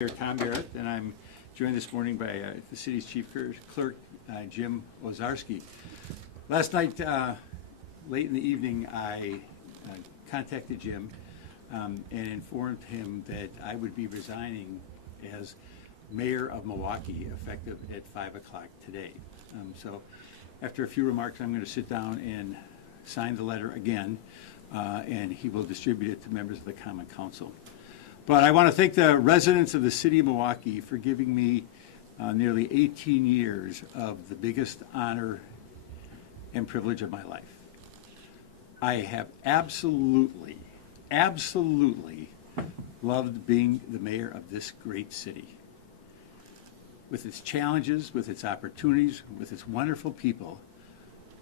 Mayor Tom Barrett, and I'm joined this morning by the city's chief clerk, Jim Ozarski. Last night, late in the evening, I contacted Jim and informed him that I would be resigning as mayor of Milwaukee effective at 5 o'clock today. So after a few remarks, I'm going to sit down and sign the letter again, and he will distribute it to members of the Common Council. But I want to thank the residents of the city of Milwaukee for giving me nearly 18 years of the biggest honor and privilege of my life. I have absolutely loved being the mayor of this great city. With its challenges, with its opportunities, with its wonderful people,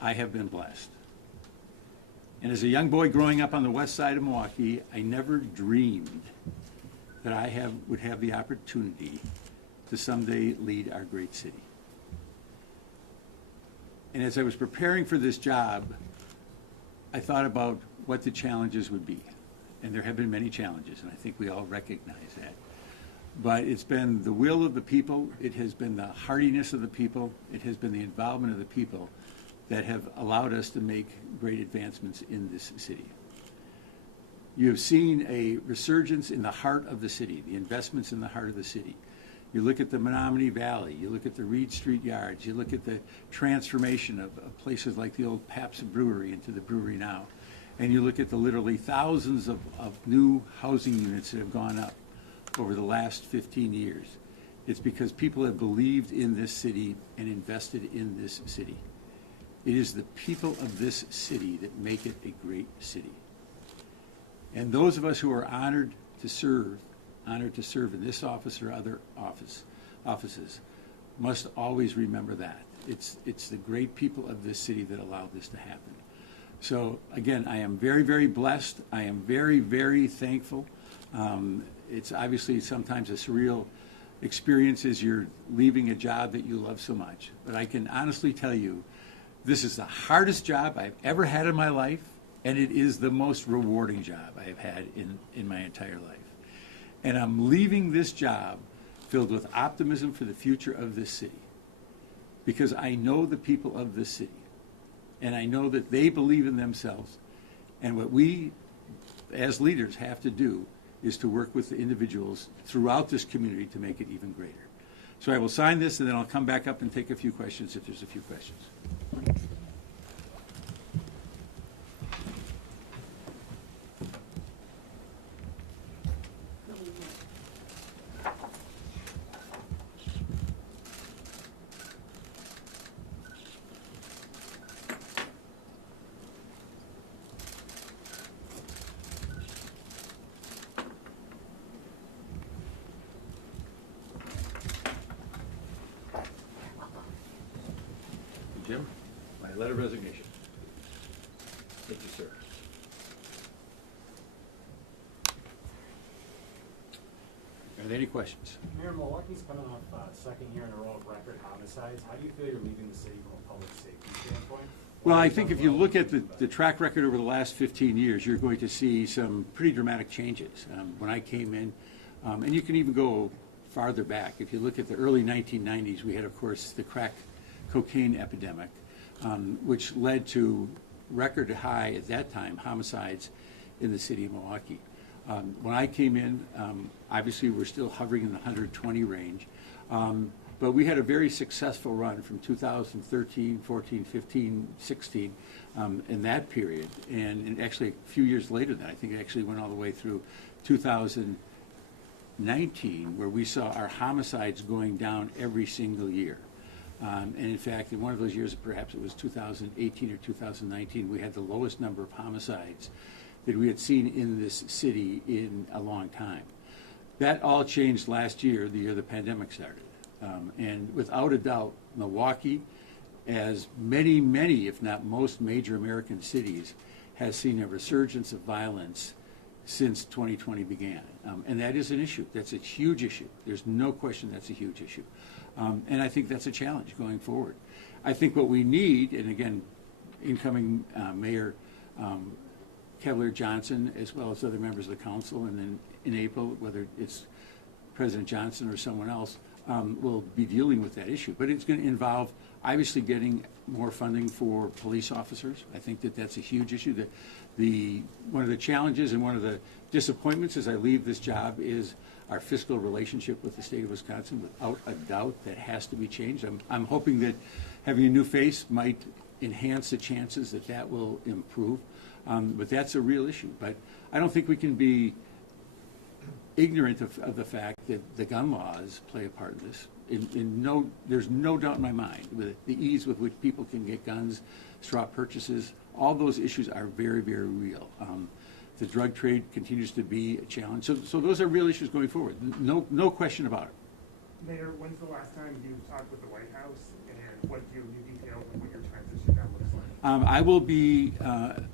I have been blessed. And as a young boy growing up on the west side of Milwaukee, I never dreamed that I would have the opportunity to someday lead our great city. And as I was preparing for this job, I thought about what the challenges would be. And there have been many challenges, and I think we all recognize that. But it's been the will of the people, it has been the hardiness of the people, it has been the involvement of the people that have allowed us to make great advancements in this city. You have seen a resurgence in the heart of the city, the investments in the heart of the city. You look at the Menominee Valley, you look at the Reed Street Yards, you look at the transformation of places like the old Pabst Brewery into the brewery now, and you look at the literally thousands of new housing units that have gone up over the last 15 years. It's because people have believed in this city and invested in this city. It is the people of this city that make it a great city. And those of us who are honored to serve in this office or other offices, must always remember that. It's the great people of this city that allowed this to happen. So again, I am very, very blessed. I am very, very thankful. It's obviously sometimes a surreal experience as you're leaving a job that you love so much. But I can honestly tell you, this is the hardest job I've ever had in my life. And it is the most rewarding job I have had in my entire life. And I'm leaving this job filled with optimism for the future of this city, because I know the people of this city, and I know that they believe in themselves. And what we, as leaders, have to do is to work with the individuals throughout this community to make it even greater. So I will sign this, and then I'll come back up and take a few questions if there's a few questions. Jim, my letter of resignation. Thank you, sir. Are there any questions? Mayor, Milwaukee's coming off second year in a row of record homicides. How do you feel you're leaving the city from a public safety standpoint? Well, I think if you look at the track record over the last 15 years, you're going to see some pretty dramatic changes. When I came in, and you can even go farther back. If you look at the early 1990s, we had, of course, the crack cocaine epidemic, which led to record high, at that time, homicides in the city of Milwaukee. When I came in, obviously we're still hovering in the 120 range, but we had a very successful run from 2013, 14, 15, 16, in that period, and actually a few years later than that, I think it actually went all the way through 2019, where we saw our homicides going down every single year. And in fact, in one of those years, perhaps it was 2018 or 2019, we had the lowest number of homicides that we had seen in this city in a long time. That all changed last year, the year the pandemic started. And without a doubt, Milwaukee, as many, if not most major American cities, has seen a resurgence of violence since 2020 began. And that is an issue. That's a huge issue. There's no question that's a huge issue. And I think that's a challenge going forward. I think what we need, and again, incoming Mayor Cavalier Johnson, as well as other members of the council, and then in April, whether it's President Johnson or someone else will be dealing with that issue. But it's going to involve obviously getting more funding for police officers. I think that that's a huge issue. One of the challenges and one of the disappointments as I leave this job is our fiscal relationship with the state of Wisconsin. Without a doubt, that has to be changed. I'm hoping that having a new face might enhance the chances that that will improve. But that's a real issue. But I don't think we can be ignorant of the fact that the gun laws play a part in this. There's no doubt in my mind with the ease with which people can get guns, straw purchases. All those issues are very, very real. The drug trade continues to be a challenge. So those are real issues going forward. No question about it. Mayor, when's the last time you talked with the White House, and what do you detail what your transition now looks like? I will be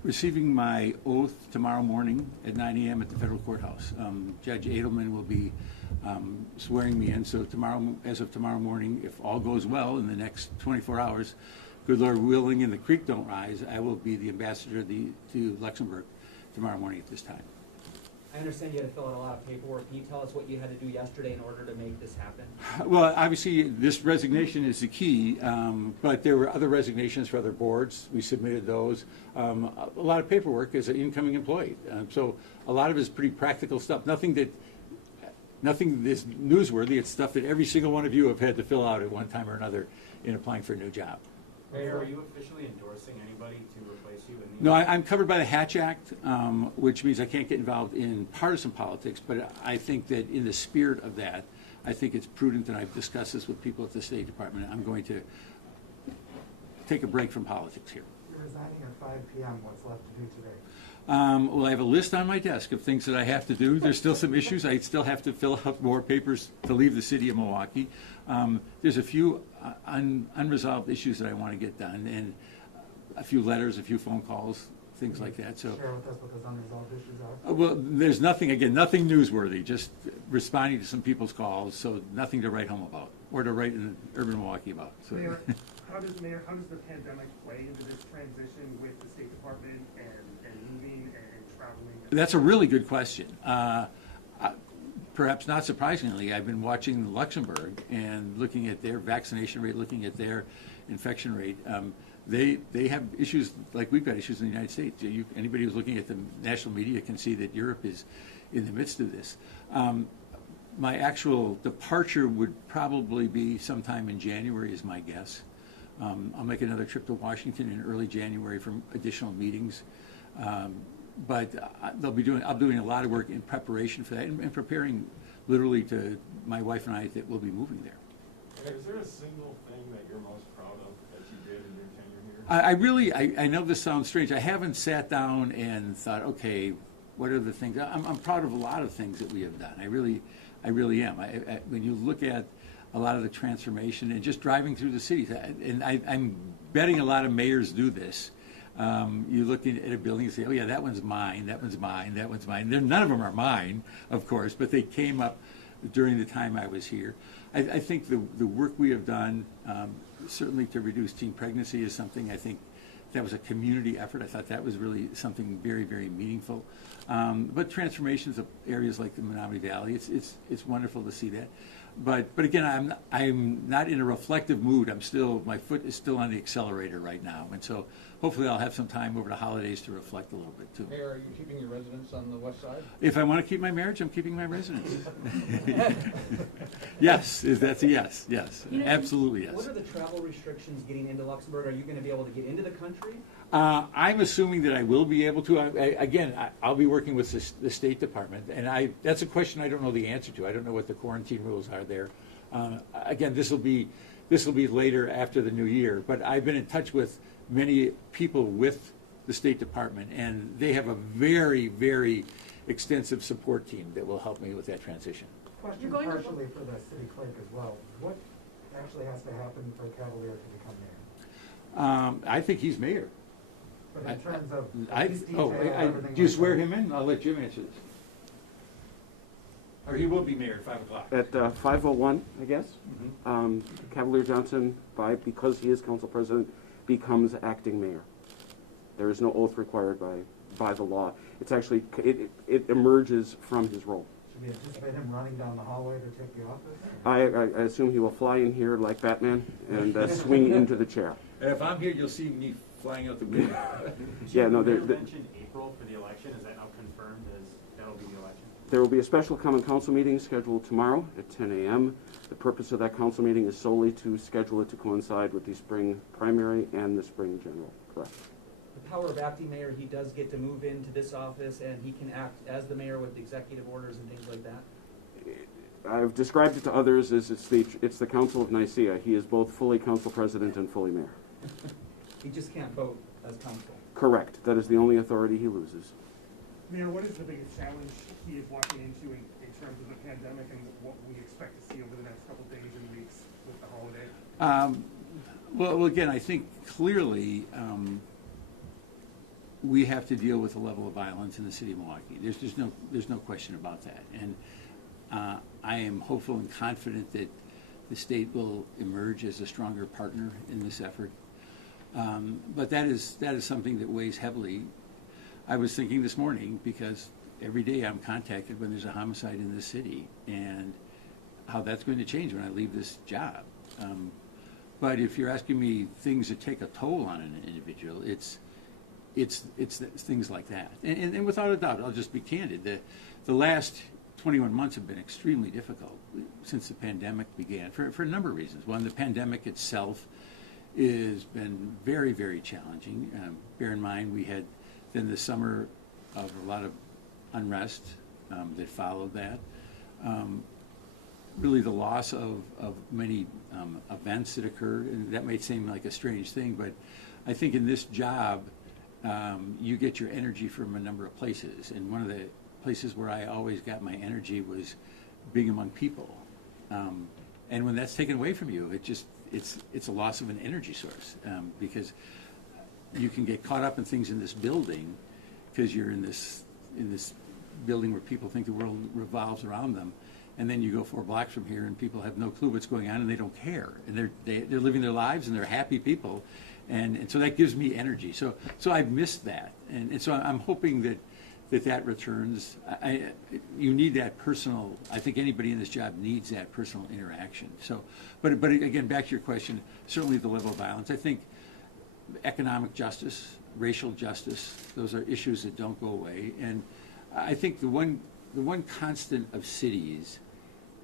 receiving my oath tomorrow morning at 9 a.m. at the federal courthouse. Judge Edelman will be swearing me in. So as of tomorrow morning, if all goes well in the next 24 hours, good Lord willing and the creek don't rise, I will be the ambassador to Luxembourg tomorrow morning at this time. I understand you had to fill out a lot of paperwork. Can you tell us what you had to do yesterday in order to make this happen? Well, obviously, this resignation is the key, but there were other resignations for other boards. We submitted those. A lot of paperwork as an incoming employee. So a lot of it is pretty practical stuff. Nothing is newsworthy. It's stuff that every single one of you have had to fill out at one time or another in applying for a new job. Mayor, are you officially endorsing anybody to replace you in the? No, I'm covered by the Hatch Act, which means I can't get involved in partisan politics, but I think that in the spirit of that, I think it's prudent, and I've discussed this with people at the State Department, I'm going to take a break from politics here. You're resigning at 5 p.m. What's left to do today? Well, I have a list on my desk of things that I have to do. There's still some issues. I still have to fill out more papers to leave the city of Milwaukee. There's a few unresolved issues that I want to get done, and a few letters, a few phone calls, things like that. So, share with us what those unresolved issues are. well, there's nothing newsworthy, just responding to some people's calls, so nothing to write home about or to write in Urban Milwaukee about. So. Mayor, how does the pandemic play into this transition with the State Department and moving and traveling? That's a really good question. Perhaps not surprisingly, I've been watching Luxembourg and looking at their vaccination rate, looking at their infection rate. They have issues like we've got issues in the United States. Anybody who's looking at the national media can see that Europe is in the midst of this. My actual departure would probably be sometime in January is my guess. I'll make another trip to Washington in early January for additional meetings. But I'll be doing a lot of work in preparation for that and preparing literally to my wife and I that will be moving there. Is there a single thing that you're most proud of that you did in your tenure here? I know this sounds strange. I haven't sat down and thought, okay, what are the things? I'm proud of a lot of things that we have done. I really am. When you look at a lot of the transformation and just driving through the cities, and I'm betting a lot of mayors do this. You look at a building and say, oh yeah, that one's mine, that one's mine, that one's mine. None of them are mine, of course, but they came up during the time I was here. I think the work we have done, certainly to reduce teen pregnancy is something I think that was a community effort. I thought that was really something very, very meaningful. But transformations of areas like the Menominee Valley, it's wonderful to see that. But again, I'm not in a reflective mood. My foot is still on the accelerator right now, and so hopefully I'll have some time over the holidays to reflect a little bit too. Mayor, are you keeping your residence on the west side? If I want to keep my marriage, I'm keeping my residence. Yes, that's a yes. Yes, You know, absolutely yes. What are the travel restrictions getting into Luxembourg? Are you going to be able to get into the country? I'm assuming that I will be able to. I'll be working with the State Department, and that's a question I don't know the answer to. I don't know what the quarantine rules are there. Again, this will be later after the new year, but I've been in touch with many people with the State Department, and they have a very, very extensive support team that will help me with that transition. Question partially for the city clerk as well. What actually has to happen for Cavalier to become mayor? I think he's mayor. But in terms of police detail, everything Do you like swear that. him in? I'll let Jim answer this. Or he will be mayor at 5 o'clock. At 5:01, I guess, Mhm. Cavalier Johnson, because he is council president, becomes acting mayor. There is no oath required by the law. It's actually, it emerges from his role. So Do you anticipate him running down the hallway to take the office? I assume he will fly in here like Batman and swing into the chair. And if I'm here, you'll see me flying out the window. Yeah, no, Mayor there- mentioned April for the election, is that now confirmed as that'll be the election? There will be a special common council meeting scheduled tomorrow at 10 a.m. The purpose of that council meeting is solely to schedule it to coincide with the spring primary and the spring general. Correct. The power of acting mayor, he does get to move into this office and he can act as the mayor with executive orders and things like that. I've described it to others as it's the Council of Nicaea. He is both fully council president and fully mayor. He just can't vote as council. Correct. That is the only authority he loses. Mayor, what is the biggest challenge he is walking into in terms of the pandemic and what we expect to see over the next couple of days and weeks with the holiday? Well, again, I think clearly we have to deal with the level of violence in the city of Milwaukee. There's no question about that. And I am hopeful and confident that the state will emerge as a stronger partner in this effort. But that is something that weighs heavily. I was thinking this morning, because every day I'm contacted when there's a homicide in the city, and how that's going to change when I leave this job. But if you're asking me things that take a toll on an individual, it's things like that. And without a doubt, I'll just be candid. The last 21 months have been extremely difficult since the pandemic began for a number of reasons. One, the pandemic itself has been very, very challenging. Bear in mind, we had then the summer of a lot of unrest that followed that. Really the loss of many events that occurred, and that might seem like a strange thing, but I think in this job, you get your energy from a number of places, and one of the places where I always got my energy was being among people. And when that's taken away from you, it's a loss of an energy source, because you can get caught up in things in this building because you're in this building where people think the world revolves around them, and then you go 4 blocks from here and people have no clue what's going on and they don't care, and they're living their lives and they're happy people, and so that gives me energy. So I've missed that, and so I'm hoping that returns. You need that personal. I think anybody in this job needs that personal interaction. So, but again, back to your question, certainly the level of violence. I think economic justice, racial justice, those are issues that don't go away. And I think the one constant of cities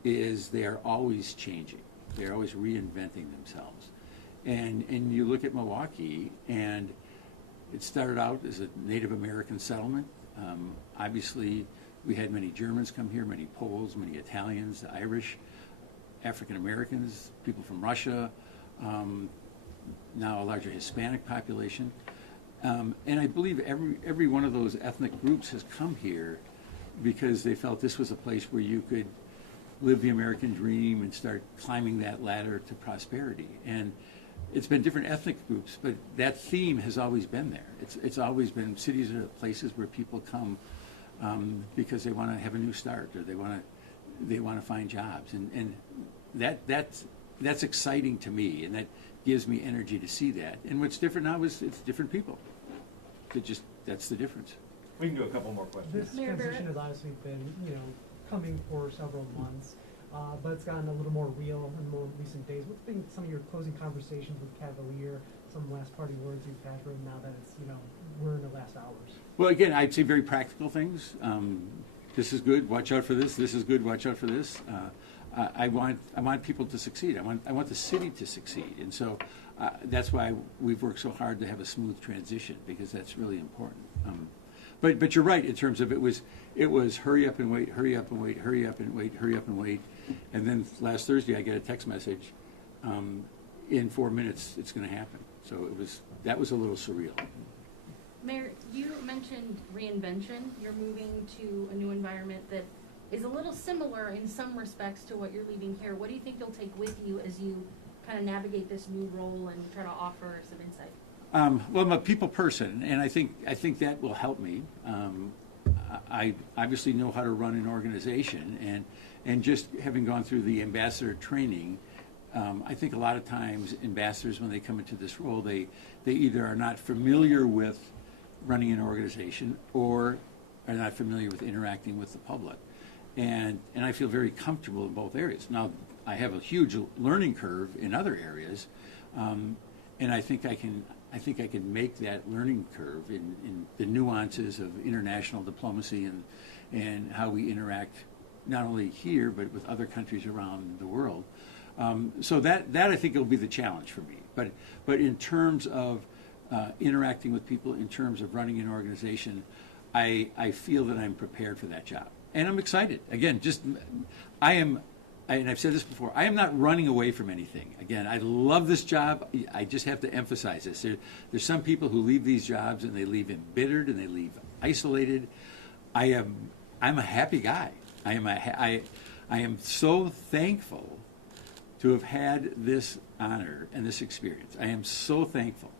is they are always changing. They're always reinventing themselves. And you look at Milwaukee, and it started out as a Native American settlement. Obviously, we had many Germans come here, many Poles, many Italians, the Irish, African Americans, people from Russia, now a larger Hispanic population. And I believe every one of those ethnic groups has come here because they felt this was a place where you could live the American dream and start climbing that ladder to prosperity. And it's been different ethnic groups, but that theme has always been there. It's always been, cities are places where people come because they want to have a new start, or they want to find jobs, and that's exciting to me, and that gives me energy to see that. And what's different now is it's different people. That's the difference. We can do a couple more questions. This Mayor transition Barrett? has obviously been, coming for several months, but it's gotten a little more real in more recent days. What's been some of your closing conversations with Cavalier, some last party words you've had for him now that it's, we're in the last hours? Well, again, I'd say very practical things. This is good, watch out for this. This is good, watch out for this. I want people to succeed. I want the city to succeed, and so that's why we've worked so hard to have a smooth transition, because that's really important. But you're right in terms of it was hurry up and wait, hurry up and wait, hurry up and wait, hurry up and wait, and then last Thursday I get a text message, in 4 minutes it's going to happen. So that was a little surreal. Mayor, you mentioned reinvention. You're moving to a new environment that is a little similar in some respects to what you're leaving here. What do you think you'll take with you as you kind of navigate this new role and try to offer some insight? Well, I'm a people person, and I think that will help me. I obviously know how to run an organization, and just having gone through the ambassador training, I think a lot of times ambassadors, when they come into this role, they either are not familiar with running an organization or are not familiar with interacting with the public. and I feel very comfortable in both areas. Now, I have a huge learning curve in other areas, and I think I can make that learning curve in the nuances of international diplomacy and how we interact not only here but with other countries around the world. So that I think will be the challenge for me. But in terms of interacting with people, in terms of running an organization, I feel that I'm prepared for that job, and I'm excited. Again, and I've said this before, I am not running away from anything. Again, I love this job. I just have to emphasize this. There's some people who leave these jobs and they leave embittered and they leave isolated. I'm a happy guy. I am so thankful to have had this honor and this experience. I am so thankful.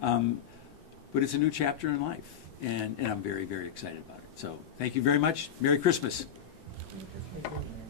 But it's a new chapter in life, and I'm very, very excited about it. So thank you very much. Merry Christmas. Thank you.